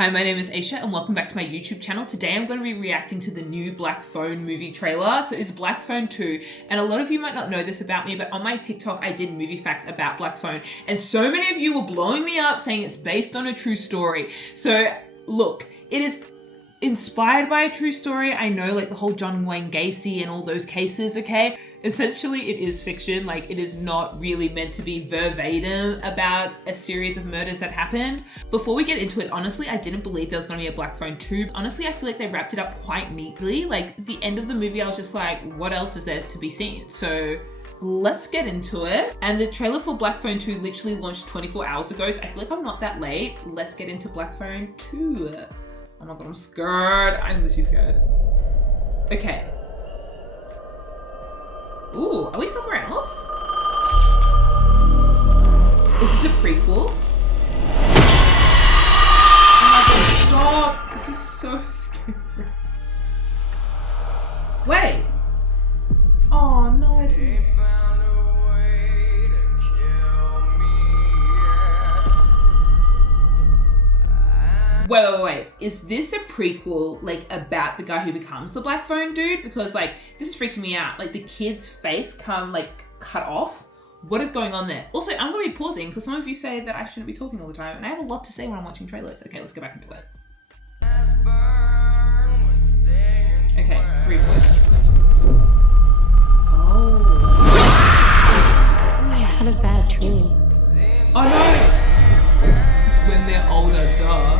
Hi, my name is Aisha and welcome back to my YouTube channel. Today I'm going to be reacting to the new Black Phone movie trailer. So it's Black Phone 2, and a lot of you might not know this about me, but on my TikTok I did movie facts about Black Phone, and so many of you were blowing me up saying it's based on a true story. So look, it is inspired by a true story. I know, like the whole John Wayne Gacy and all those cases, okay? Essentially, it is fiction. Like, it is not really meant to be verbatim about a series of murders that happened. Before we get into it, honestly, I didn't believe there was going to be a Black Phone 2. Honestly, I feel like they wrapped it up quite neatly. Like, the end of the movie, I was just like, what else is there to be seen? So let's get into it. And the trailer for Black Phone 2 literally launched 24 hours ago, so I feel like I'm not that late. Let's get into Black Phone 2. Oh my god, I'm scared. I'm literally scared. Okay. Ooh, are we somewhere else? Is this a prequel? Oh my god, stop! This is so scary. Wait. Oh no, I didn't. Wait. Is this a prequel, like, about the guy who becomes the Black Phone dude? Because, like, this is freaking me out. Like, the kid's face like, cut off. What is going on there? Also, I'm going to be pausing because some of you say that I shouldn't be talking all the time, and I have a lot to say when I'm watching trailers. Okay, let's get back into it. Okay, 3 points. Oh. I had a bad dream. Oh no! It's when they're older, duh.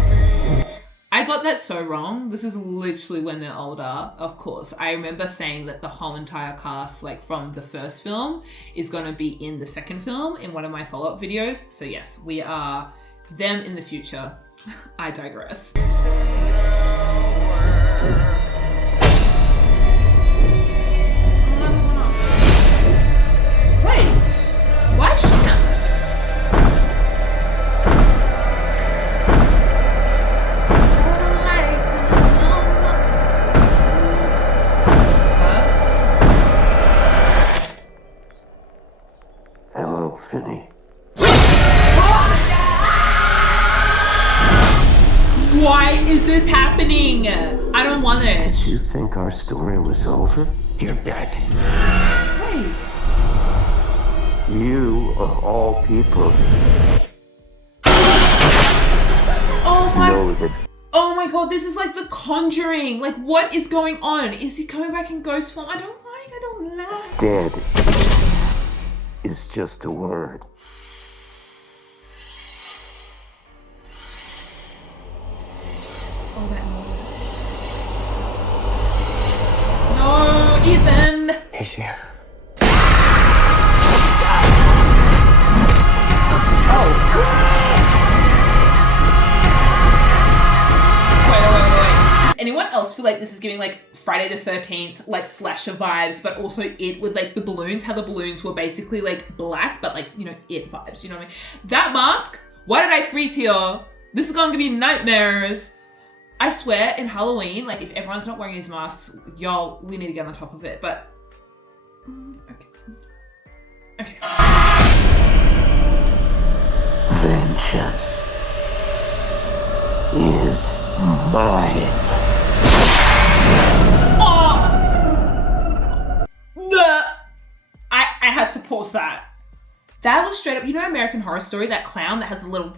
I got that so wrong. This is literally when they're older, of course. I remember saying that the whole entire cast, like from the first film, is going to be in the second film in one of my follow-up videos. So yes, we are them in the future. I digress. Wait, why is she not? Why is this happening? I don't want it. Did you think our story was over? You're dead. Wait. You, of all people, Oh my god, this is like The Conjuring. Like, what is going on? Is he coming back in ghost form? I don't like. Dead is just a word. Oh, that noise. No, Ethan! Is she? Oh. Wait. Does anyone else feel like this is giving like Friday the 13th, like slasher vibes, but also It with like the balloons, how the balloons were basically like black, but like, you know, It vibes, you know what I mean? That mask, why did I freeze here? This is going to be nightmares. I swear, in Halloween, like, if everyone's not wearing these masks, y'all, we need to get on top of it, but... Okay. Vengeance is mine. Oh! I had to pause that. That was straight up, you know American Horror Story, that clown that has the little...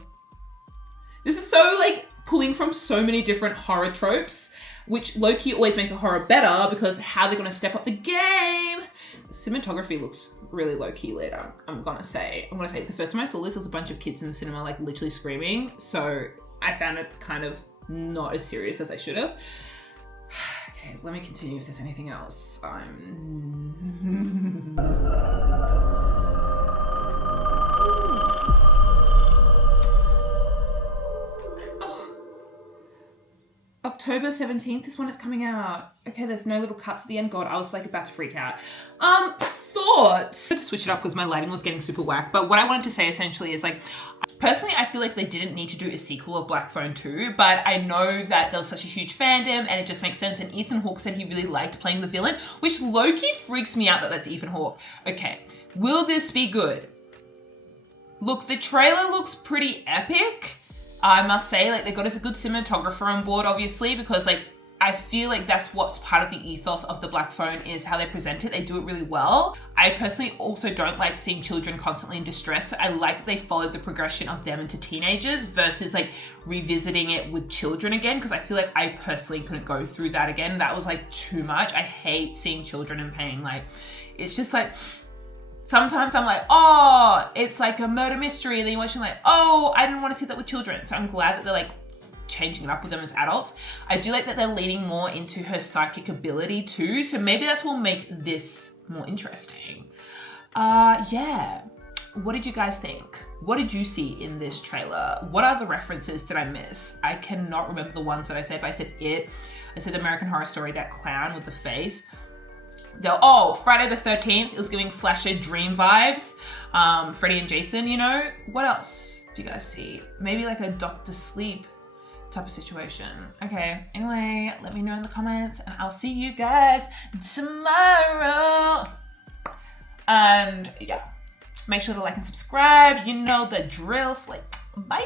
This is so, like, pulling from so many different horror tropes, which low-key always makes a horror better because how they're gonna step up the game. The cinematography looks really low-key later, I'm gonna say. The first time I saw this, there was a bunch of kids in the cinema, like, literally screaming, so I found it kind of not as serious as I should have. Okay, let me continue if there's anything else. October 17th, this one is coming out. Okay, there's no little cuts at the end. God, I was like about to freak out. Thoughts. I had to switch it up because my lighting was getting super whack. But what I wanted to say essentially is like, personally, I feel like they didn't need to do a sequel of Black Phone 2, but I know that there was such a huge fandom and it just makes sense. And Ethan Hawke said he really liked playing the villain, which low-key freaks me out that that's Ethan Hawke. Okay, will this be good? Look, the trailer looks pretty epic. I must say, like, they got us a good cinematographer on board, obviously, because like I feel like that's what's part of the ethos of the black phone is how they present it. They do it really well. I personally also don't like seeing children constantly in distress. So I like that they followed the progression of them into teenagers versus like revisiting it with children again, because I feel like I personally couldn't go through that again. That was like too much. I hate seeing children in pain. Like, it's just like, sometimes I'm like, oh, it's like a murder mystery. And then you're watching like, oh, I didn't want to see that with children. So I'm glad that they're like changing it up with them as adults. I do like that they're leaning more into her psychic ability too. So maybe that's what will make this more interesting. Yeah. What did you guys think? What did you see in this trailer? What other references did I miss? I cannot remember the ones that I said, but I said It. I said American Horror Story, that clown with the face. Friday the 13th. It was giving slasher dream vibes. Freddy and Jason, you know. What else do you guys see? Maybe like a Dr. Sleep type of situation. Okay, anyway, let me know in the comments and I'll see you guys tomorrow. And yeah, make sure to like and subscribe. You know the drill. Like, bye.